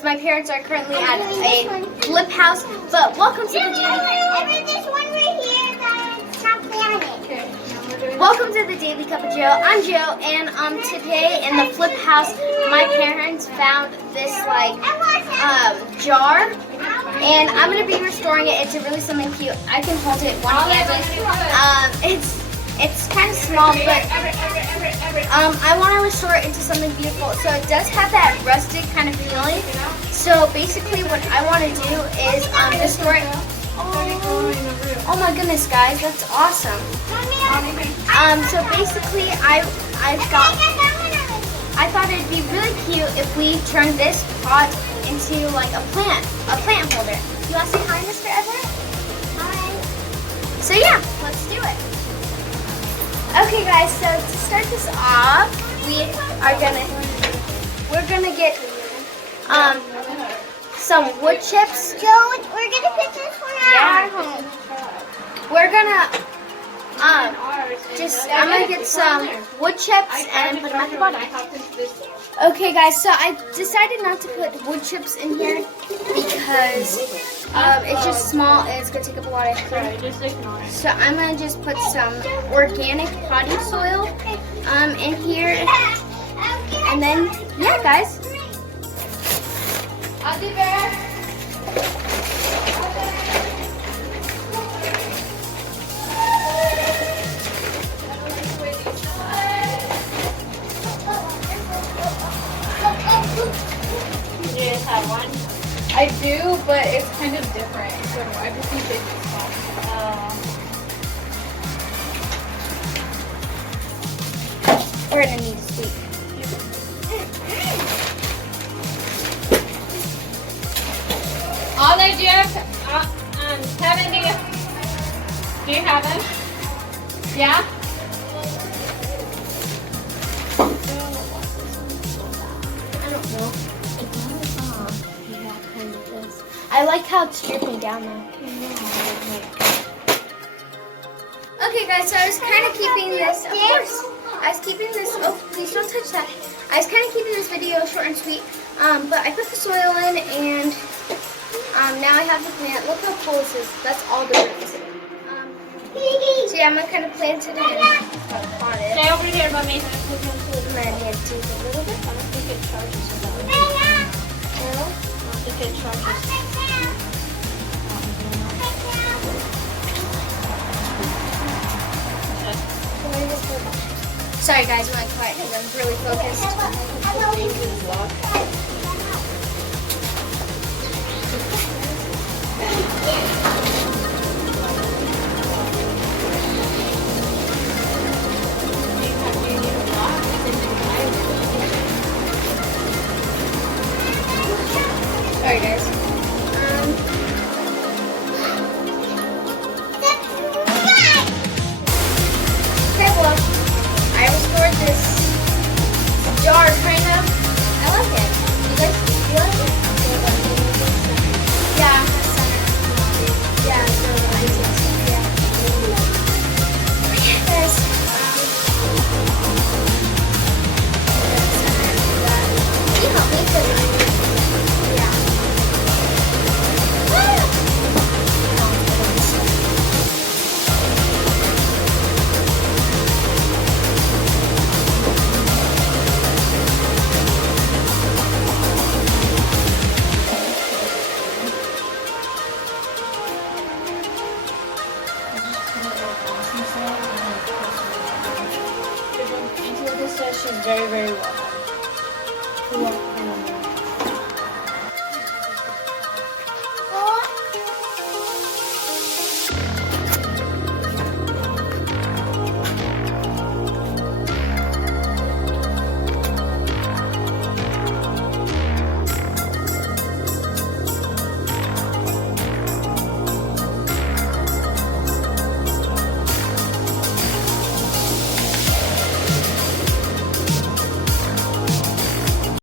because my parents are currently at a flip house. But welcome to the Daily. There's one right here that's not planted. Okay. Welcome to the Daily Cup of Joe. I'm Joe, and today in the flip house, my parents found this jar, and I'm gonna be restoring it into really something cute. I can hold it one-handed. It's kind of small, but I want to restore it into something beautiful. So it does have that rustic kind of feeling. So basically what I want to do is restore it. Oh my goodness, guys, that's awesome. So basically I thought it'd be really cute if we turned this pot into like a plant holder. You want to say hi, Mr. Everett? Hi. So yeah, let's do it. Okay guys, so to start this off, we're gonna get some wood chips. Joe, we're gonna put this one out our home. We're gonna I'm gonna get some wood chips and put them at the bottom. Okay guys, so I decided not to put wood chips in here because it's just small and it's gonna take up a lot of space. So I'm gonna just put some organic potting soil in here, and then yeah, guys. I'll be back. You just have one? I do, but it's kind of different. So I just need this one. We're gonna need a sweep. All there, Jeff. Kevin, do you have them? Yeah? I don't know. I like how it's dripping down there. Okay guys, so I was kind of keeping this, of course, oh please don't touch that. I was kind of keeping this video short and sweet, but I put the soil in, and now I have the plant. Look how cool this is. That's all the roots. So yeah, I'm going to kind of plant it in. Stay over here, mommy. And then you do a little bit. I don't think it charges about it. I don't think it charges. Sorry guys, I'm quiet because I'm really focused.